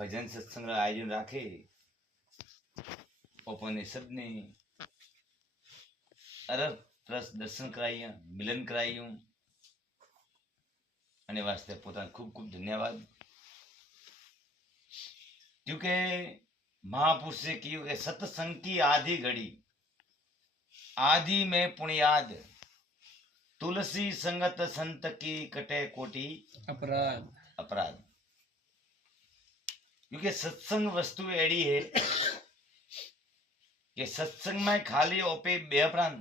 भजन सत्संग आयोजन राखे उपनिषद ने अरब प्लस दर्शन कराइया मिलन कराइयों અને વાસ્તે પોતાને ખૂબ ખૂબ ધન્યવાદ क्योंकि महापुरुष से की कि सत्संग की आधी घड़ी आदि में पुण्याद तुलसी संगत संत की कटे कोटि अपराध अपराध क्योंकि सत्संग वस्तु एड़ी है कि सत्संग में खाली ओपे बे प्रांत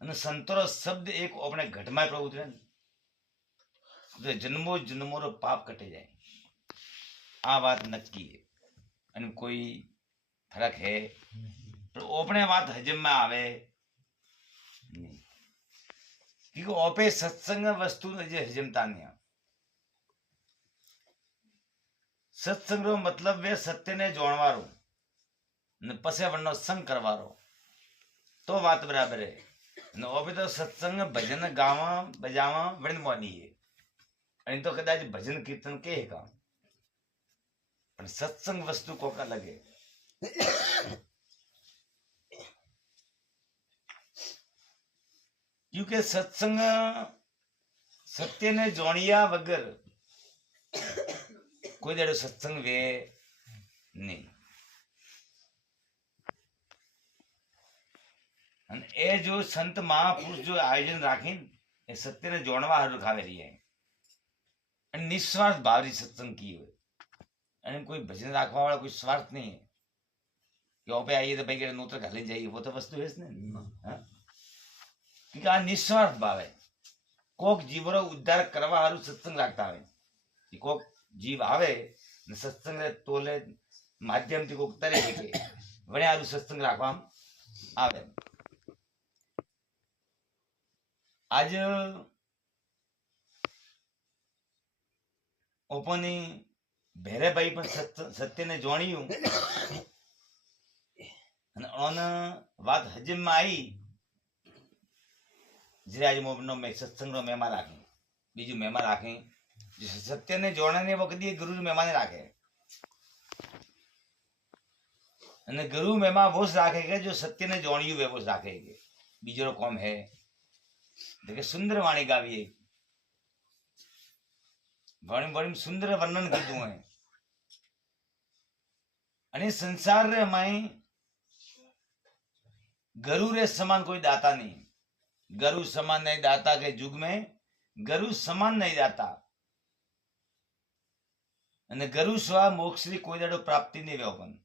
અને સંતોરો શબ્દ એક આપણે ઘટમાં પ્રભુ ઉતરે તો જન્મો જન્મોનો પાપ કટી જાય આ વાત નક્કી है અને કોઈ ફરક है તો આપણે વાત હજમમાં આવે નહીં क्योंकि ઓપે સત્સંગ વસ્તુ જે હજમતા નહીં સત્સંગનો મતલબ વે સત્યને જોણવારો ને પછી વણનો સંગ કરવારો તો વાત બરાબર है अभी तो सत्संग भजन गावा बजावा वृंद मोनी है अभी तो कदाच भजन कीर्तन के का सत्संग वस्तु को का लगे क्योंकि सत्संग सत्य ने जोड़िया वगर कोई दड़ो सत्संग वे नहीं અને એ જો સંત મહાપુરુષ જો આયોજન રાખીને એ સત્યને જોડવા હારું ખાવે રહી અને નિસ્વાર્થ ભાવથી સત્સંગ की હોય અને કોઈ ભજન રાખવા વાળા કોઈ સ્વાર્થ नहीं है कि ओपे आइए तो भाई नोत्र घाली जाइए वो तो वस्तु है ने क्योंकि आ निस्वार्थ भाव है कोक जीवरो उद्धार करवा हारू सत्संग રાખતા હોય कि कोक जीव आवे ने सत्संग तोले माध्यम थी कोक तरे के वणे हारू सत्संग રાખવા આવે आज ओपनी भेरे भाई पर सत्य ने जोड़ियों बात हजम में आई जे आज मोबनो में सत्संग नो मेहमान राखे बीजू मेहमान राखे जो सत्य ने जोड़ने वो कदी गुरु मेहमान राखे અને ગુરુ મેમાં वो राखे के जो सत्य ने जोड़ियों वे वो राखे के बीजो कॉम है देखिए सुंदर वाणी गावी बड़ी बड़ी सुंदर वर्णन कीधु है अने संसार रे माई गरु रे समान कोई दाता नहीं गरु समान नहीं दाता के युग में गरु समान नहीं दाता अने गरु स्वा मोक्ष री कोई दाड़ो प्राप्ति नहीं वेपन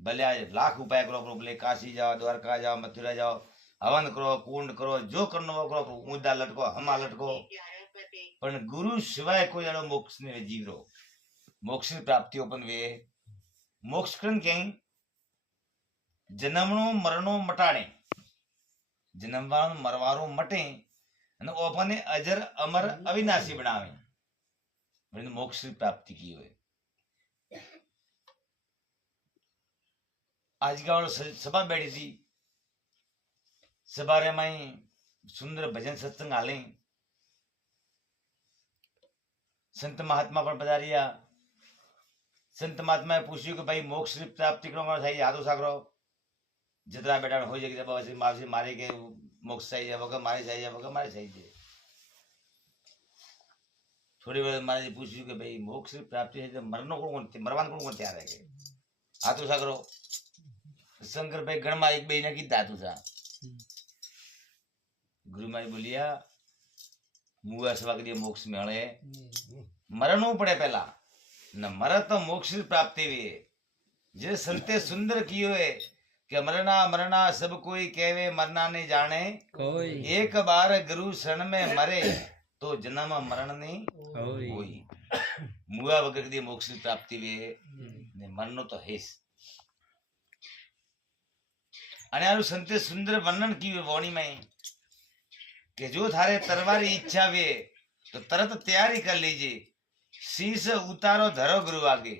भले आज लाख उपाय करो बोले काशी जाओ द्वारका जाओ मथुरा जाओ हवन करो कुंड करो जो करनो वो करो ऊंधा लटको हमा लटको पर गुरु सिवाय कोई दाड़ो मोक्ष ने जीवरो मोक्ष की प्राप्ति ओपन वे मोक्ष करण के जन्मनो मरणो मटाणे जन्मवानो मरवारो मटे અને ઓપને અજર અમર અવિનાશી બનાવે એટલે મોક્ષ की प्राप्ति की હોય आज का सभा बैठी थी सभा में सुंदर भजन सत्संग आले संत महात्मा पर पधारिया संत महात्मा पूछ्યું कि भाई मोक्ष की प्राप्ति करो सही यादो सागरो जितना बेटा हो जाएगी जब ऐसे मारे मारे के मोक्ष सही है वगैरह मारे सही है वगैरह मारे सही है थोड़ी बार महाराज पूछ्યું कि भाई मोक्ष की प्राप्ति है जब मरनो कौन मरवान कौन तैयार है हाथो सागरो शंकर भाई गणमा एक बे ने कीधा तू था गुरु माई बोलिया मुआ सवा के मोक्ष मिले मरणो पड़े पहला न मर तो मोक्ष की प्राप्ति हुई जे संते सुंदर कियो है कि मरना मरना सब कोई कहवे मरना नहीं जाने कोई एक बार गुरु शरण में मरे तो जन्म मरण नहीं होई मुआ वगैरह के मोक्ष की प्राप्ति हुई ने मरनो तो है અને આનું સંતે સુંદર વર્ણન કર્યું વાણી में कि जो थारे तरवारी इच्छा वे तो तरत तैयारी कर लीजिए शीश उतारो धरो गुरु आगे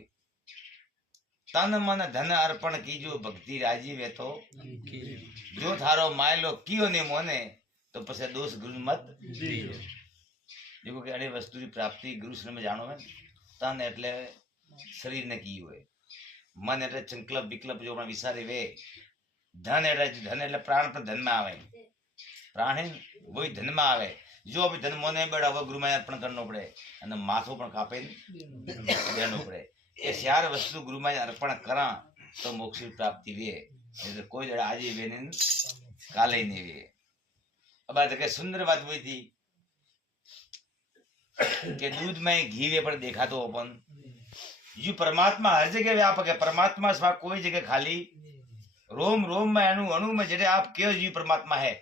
तन मन धन अर्पण कीजो भक्ति राजी वे तो जो थारो मायलो कियो ने मोने तो पसे दोष गुरु मत दीजो देखो कि अने वस्तु की प्राप्ति गुरु शरण में जानो है તન એટલે શરીરને કીયું હોય, મન એટલે સંકલ્પ વિકલ્પ જો આપણે વિચારે વે, ધન એટલે પ્રાણ પણ ધનમાં આવે, પ્રાણ હે વોય ધનમાં આવે. જો અભી ધન મોને બેડા હવે ગુરુમાં અર્પણ કરનો પડે અને માથું પણ કાપે દેનો પડે. એ ચાર વસ્તુ ગુરુમાં અર્પણ કરા તો મોક્ષ પ્રાપ્તિ વે, એટલે કોઈ દડા આજે વેને કાલે નહીં વે. अब आज के सुंदर बात हुई थी कि दूध में घी वे पर देखा तो अपन यू परमात्मा हर जगह व्यापक है. परमात्मा सिवा कोई जगह खाली रोम रोम में अणु अणु में जड़े आप क्यों जीव परमात्मा है.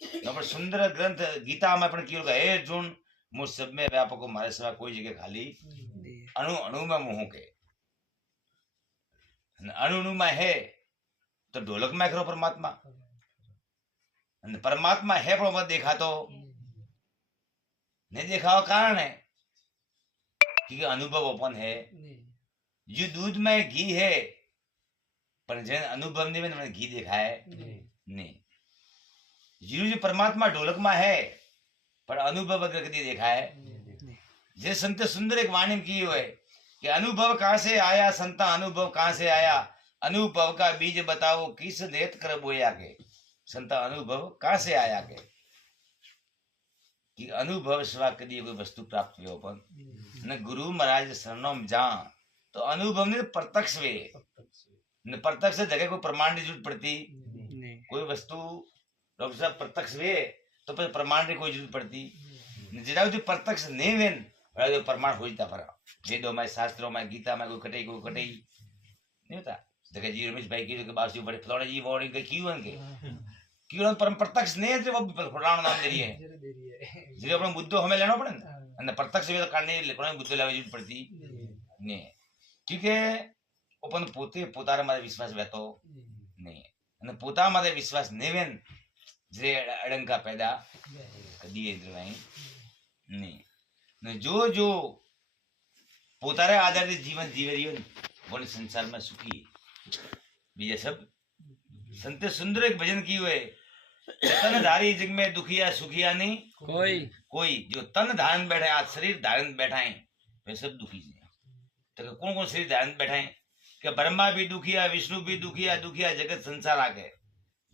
तो पर सुंदर ग्रंथ गीता में अपन क्यों हे अर्जुन मुझ सब में व्यापक हो, मारे सिवा कोई जगह खाली अणु अणु में मुँह के अणु अणु में है तो ढोलक में करो परमात्मा. परमात्मा है पर मत देखा तो नहीं देखा हो कारण है क्योंकि अनुभव अपन है. जो दूध में घी है पर जन अनुभव नहीं मैंने घी देखा है नहीं. जो परमात्मा ढोलक में है पर अनुभव अगर कभी देखा है. जे संत सुंदर एक वाणी की हुए कि अनुभव कहाँ से आया संता, अनुभव कहाँ से आया, अनुभव का बीज बताओ किस देत कर बोया के. संता अनुभव कहाँ से आया के कि अनुभव सिवा कदी कोई वस्तु प्राप्त हुई अपन न गुरु महाराज शरणों में जा तो अनुभव ने प्रत्यक्ष वे न प्रत्यक्ष जगह कोई प्रमाण की जरूरत पड़ती. कोई वस्तु डॉक्टर साहब प्रत्यक्ष वे तो फिर प्रमाण की कोई जरूरत पड़ती. जिला जो प्रत्यक्ष नहीं वे जो प्रमाण हो जाता फरा वेदों में शास्त्रों में गीता में कोई कटे नहीं होता. जगह जी रमेश भाई की बासु बड़े फलाना जी वाणी के क्यों के क्यों परम प्रत्यक्ष नहीं है वो फलाना नाम दे रही है જે આપણો મુદ્દો હમે લેનો પડે ને અને પ્રત્યક્ષ વેદ કારણે લેવાનો મુદ્દો લેવા જરૂર પડતી નહીં. કે ઓપન પોતે પોતાના મારે વિશ્વાસ વેતો નહીં અને પોતા મારે વિશ્વાસ નેવેન જે અડંકા પેદા કદી નહીં નહીં ને જો જો પોતાના આધારે જીવન જીવી રહ્યો ને બોલે સંસારમાં સુખી. બીજા सब संत सुंदर एक भजन की हुए तन धारी जग में दुखिया सुखिया नहीं कोई. जो तन धारण बैठा है आज शरीर धारण बैठा है वे सब दुखी है. तो कौन कौन शरीर धारण बैठा है कि ब्रह्मा भी दुखिया, विष्णु भी दुखिया, दुखिया जगत संसार आके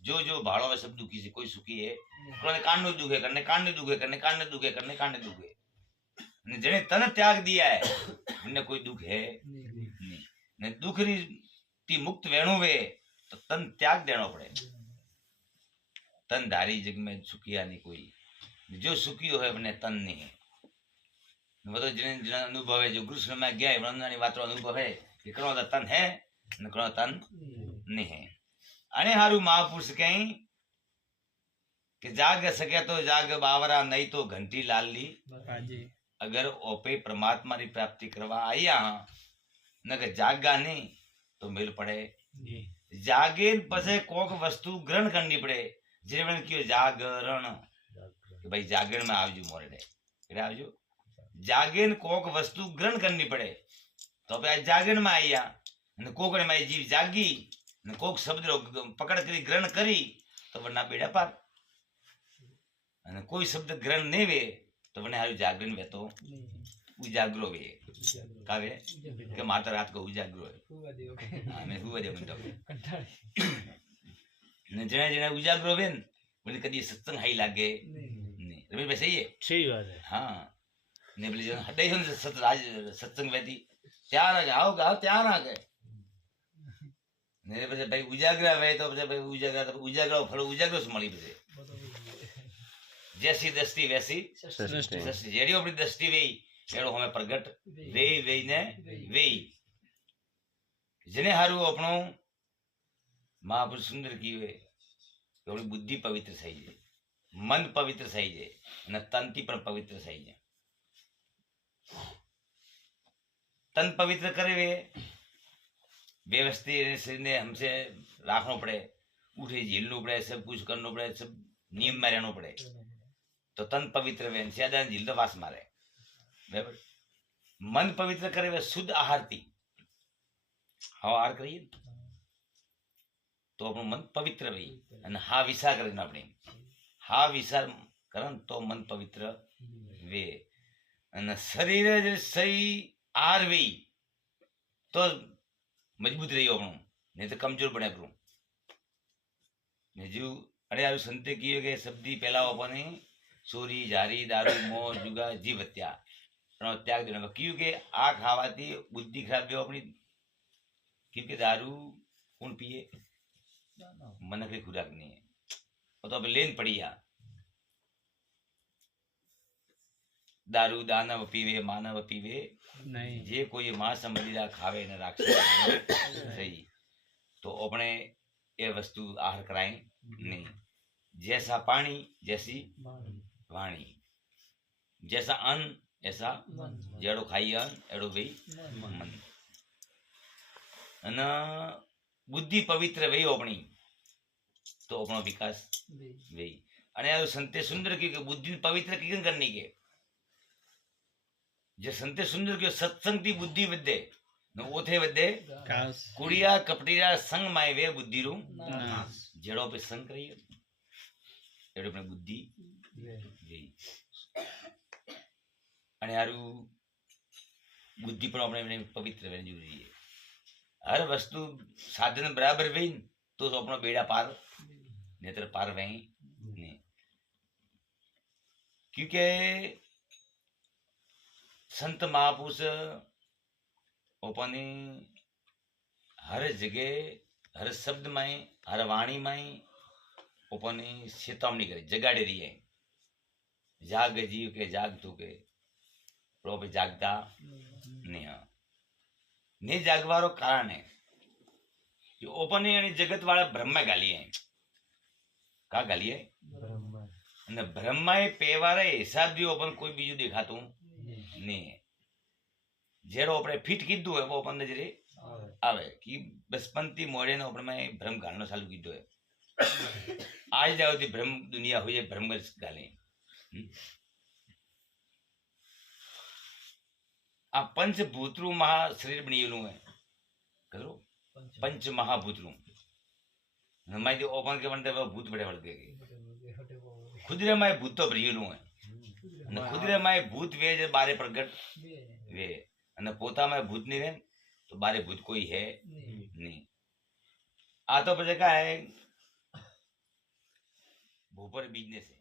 जो जो भाड़ो है सब दुखी से. कोई सुखी है करने कांड दुखे करने कांड दुखे करने कांड दुखे करने कांड दुखे. जिन्हें तन त्याग दिया है उन्हें कोई दुख है नहीं. दुख री मुक्त वेणु वे तो तन त्याग देना पड़े. तन धारी जग में सुखिया नहीं कोई. जो सुखी हो है अपने तन नहीं है. मतलब जिन्हें अनुभव है जो कृष्ण में गया है बात अनुभव है कि करो तन है न करो तन नहीं है. अने हारू महापुरुष कहीं कि जाग सके तो जाग बावरा नहीं तो घंटी लाल ली. अगर ओपे परमात्मा की प्राप्ति करवा आया न कि जागा नहीं तो मिल पड़े. जागे पसे कोक वस्तु ग्रहण करनी पड़े. जीवन क्यों जागरण कि भाई जागरण में आवजू मोरे आवजू जागेन कोक वस्तु ग्रहण करनी पड़े तो भाई जागरण में आया कोक में जीव जागी ने कोक शब्द पकड़ करी ग्रहण करी तो वरना बेड़ा पार. कोई शब्द ग्रहण नहीं वे तो वरना हारू जागरण वे तो उजागरो वे कावे के माता रात को उजागरो है मैं हुआ दे मिनटो ने जने जने उजागरो वेन बोले कदी सत्संग हाई लागे नहीं. रमेश भाई सही बात है. हाँ ने बोले जन हडे हुन सत्संग वेती त्यार आ आओ गाओ त्यार आ गए ने પછી ભાઈ ઉજાગરા વે તો પછી ઉજાગરા ફળ ઉજાગરો જ મળી પછી जैसी दस्ती वैसी सृष्टि. जेड़ी अपनी दस्ती वे एड़ो हमें प्रगट वे वे ने वे जने हारू अपनो महापुरुष सुंदर की वे अपनी बुद्धि पवित्र सही है, मन पवित्र सही है न तंती पर पवित्र सही है. तन पवित्र करे वे व्यवस्थित शरीर ने हमसे राखना पड़े, उठे झीलना पड़े, सब कुछ करना पड़े, सब नियम में रहना पड़े तो तन पवित्र वे ज्यादा झील तो वास मारे. बराबर. मन पवित्र करे वे शुद्ध आहार थी हवा आहार करिए तो अपना मन पवित्र भाई અને હા વિચાર કરીને આપણે હા વિચાર કરન તો મન પવિત્ર વે અને શરીર જે સહી आर वे तो मजबूत रहियो अपनो, नहीं तो कमजोर बने करूं ने जो। अरे यार संते की के शब्दी पहला अपने चोरी जारी दारू मोह जुगा जीव हत्या त्याग देना, क्योंकि आ खावाती बुद्धि खराब जो अपनी, क्योंकि दारू कौन पिए, मन की खुराक नहीं है वो तो अब लेन पड़ी आ। दारू दानव पीवे मानव पीवे नहीं, जे कोई मांस मदिरा खावे न राक्षस सही, तो अपने ये वस्तु आहार कराए नहीं। जैसा पानी जैसी वाणी, जैसा अन्न ऐसा जेड़ो खाई अन्न एड़ो भी मन। अन बुद्धि पवित्र वही अपनी तो अपनो विकास वही। अने यार संते सुंदर क्योंकि बुद्धि पवित्र किन करनी के, जे संते सुंदर क्यों सत्संग की बुद्धि विद्ये न ओथे विद्ये कुड़िया कपटिया संग माय वे बुद्धि रू जेड़ो पे संग करी एड़ो अपनी बुद्धि वही। अने यारू बुद्धि पर अपने पवित्र रहनी जरूरी है। हर वस्तु साधन बराबर वही तो अपना बेड़ा पार नेत्र पार वही नहीं, क्योंकि संत महापुरुष अपने हर जगह हर शब्द में हर वाणी में अपने चेतावनी करे जगाड़े रही है, जाग जीव के जाग तू के प्रोप जागता नहीं हाँ नहीं जागवारो कारण है कि ओपने यानी जगत वाला ब्रह्मा गाली है का गाली है न ब्रह्मा पेवारे हिसाब जो अपन कोई बीजू दिखातू नहीं है। जेरो अपने फिट कीधु है वो अपन नजरे आवे कि बसपंती मोड़े ने अपन में भ्रम गालनो चालू कीधो है। आज जाओ थी भ्रम दुनिया हुई है भ्रम गाले आ पंचभूतरू महा शरीर बनीलू है करो पंच महाभूतरू हमारे जो ओपन के बनते वो भूत बड़े बढ़ गए खुदरे माए भूत तो बरीलू है न खुदरे माए भूत वे जे बारे प्रगट वे न पोता में भूत नहीं वे तो बारे भूत कोई है नहीं। आ तो पता क्या है भूपर बिजनेस है